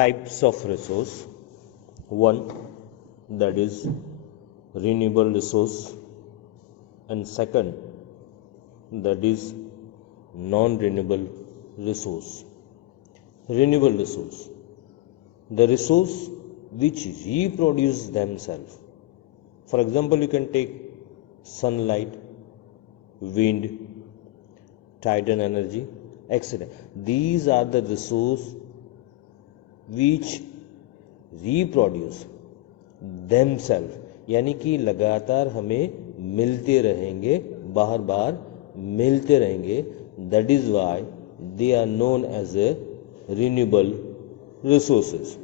types of resource. One, that is renewable resource, and second, that is non-renewable resource. Renewable resource, the resource which reproduce themselves. For example, you can take sunlight, wind, tidal energy, etc. These are the resource which reproduce themselves, यानी कि लगातार हमें मिलते रहेंगे, बार बार मिलते रहेंगे. That is why they are known as a renewable resources.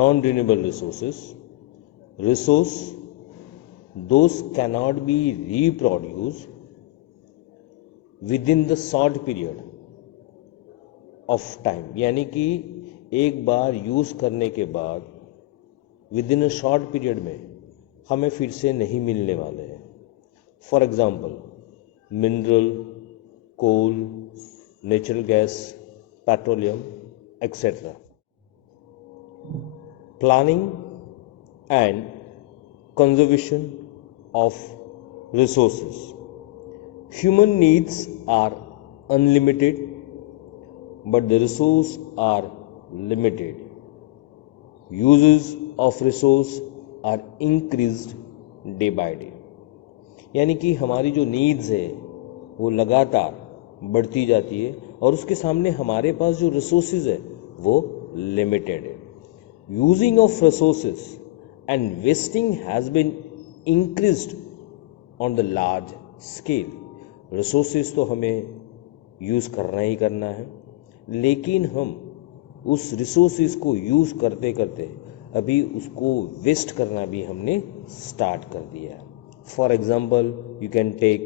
Non-renewable resource, those cannot be reproduced within the short period of time, यानी कि एक बार यूज़ करने के बाद विदिन अ शॉर्ट पीरियड में हमें फिर से नहीं मिलने वाले हैं. For example, mineral, coal, natural gas, petroleum, etcetera. Planning and conservation of resources. Human needs are unlimited, but the resources are limited. Uses of resource are increased day by day. यानी कि हमारी जो नीड्स है वो लगातार बढ़ती जाती है और उसके सामने हमारे पास जो रिसोर्सेज है वो लिमिटेड है. Using of resources and wasting has been increased on the large scale. resources तो हमें यूज़ करना ही करना है, लेकिन हम उस resources को यूज़ करते करते अभी उसको वेस्ट करना भी हमने स्टार्ट कर दिया है. For example, you can take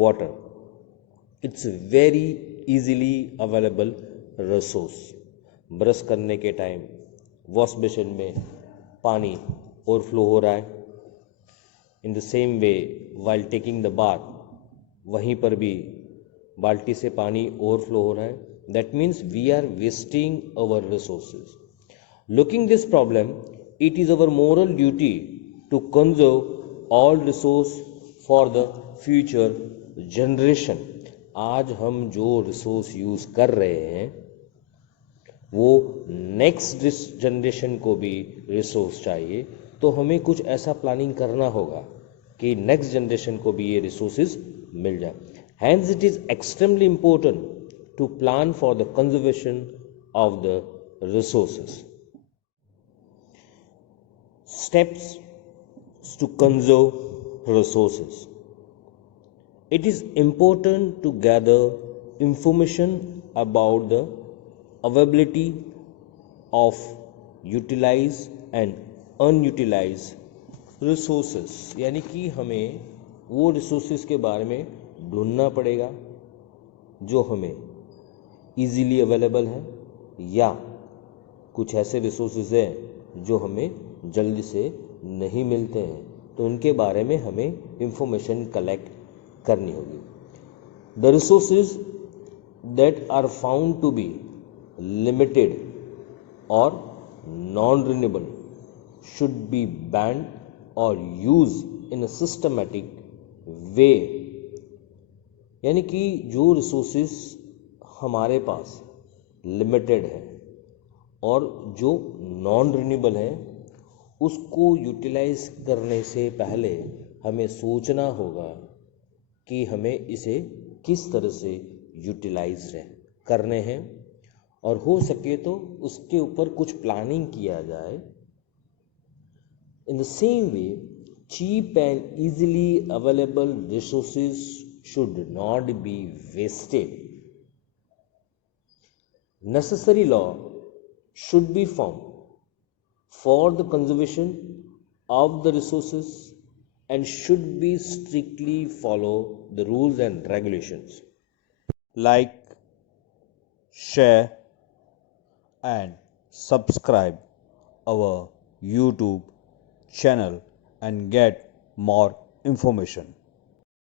water. It's very easily available resource. Brush करने के टाइम वॉश बेसिन में पानी ओवरफ्लो हो रहा है. इन the same way while taking the bath, वहीं पर भी बाल्टी से पानी ओवरफ्लो हो रहा है. That means we are wasting our resources. Looking this problem, it is our moral duty to conserve all resource for the future generation. आज हम जो रिसोर्स यूज़ कर रहे हैं वो नेक्स्ट जनरेशन को भी रिसोर्स चाहिए, तो हमें कुछ ऐसा प्लानिंग करना होगा कि नेक्स्ट जनरेशन को भी ये रिसोर्सेज मिल जाए. Hence it is extremely important to plan for the conservation of the resources. Steps to conserve resources. It is important to gather information about the availability of utilized and unutilized resources. यानी कि हमें वो resources के बारे में ढूंढना पड़ेगा जो हमें easily available है, या कुछ ऐसे resources हैं जो हमें जल्दी से नहीं मिलते हैं, तो उनके बारे में हमें information collect करनी होगी. The resources that are found to be limited or non-renewable should be banned or used in a systematic way. यानी कि जो resources हमारे पास limited है और जो non-renewable है उसको utilize करने से पहले हमें सोचना होगा कि हमें इसे किस तरह से utilize करने हैं, और हो सके तो उसके ऊपर कुछ प्लानिंग किया जाए. In the same way, cheap and easily available resources should not be wasted. Necessary law should be form for the conservation of the resources and should be strictly follow the rules and regulations. Like, share and subscribe our YouTube channel and get more information.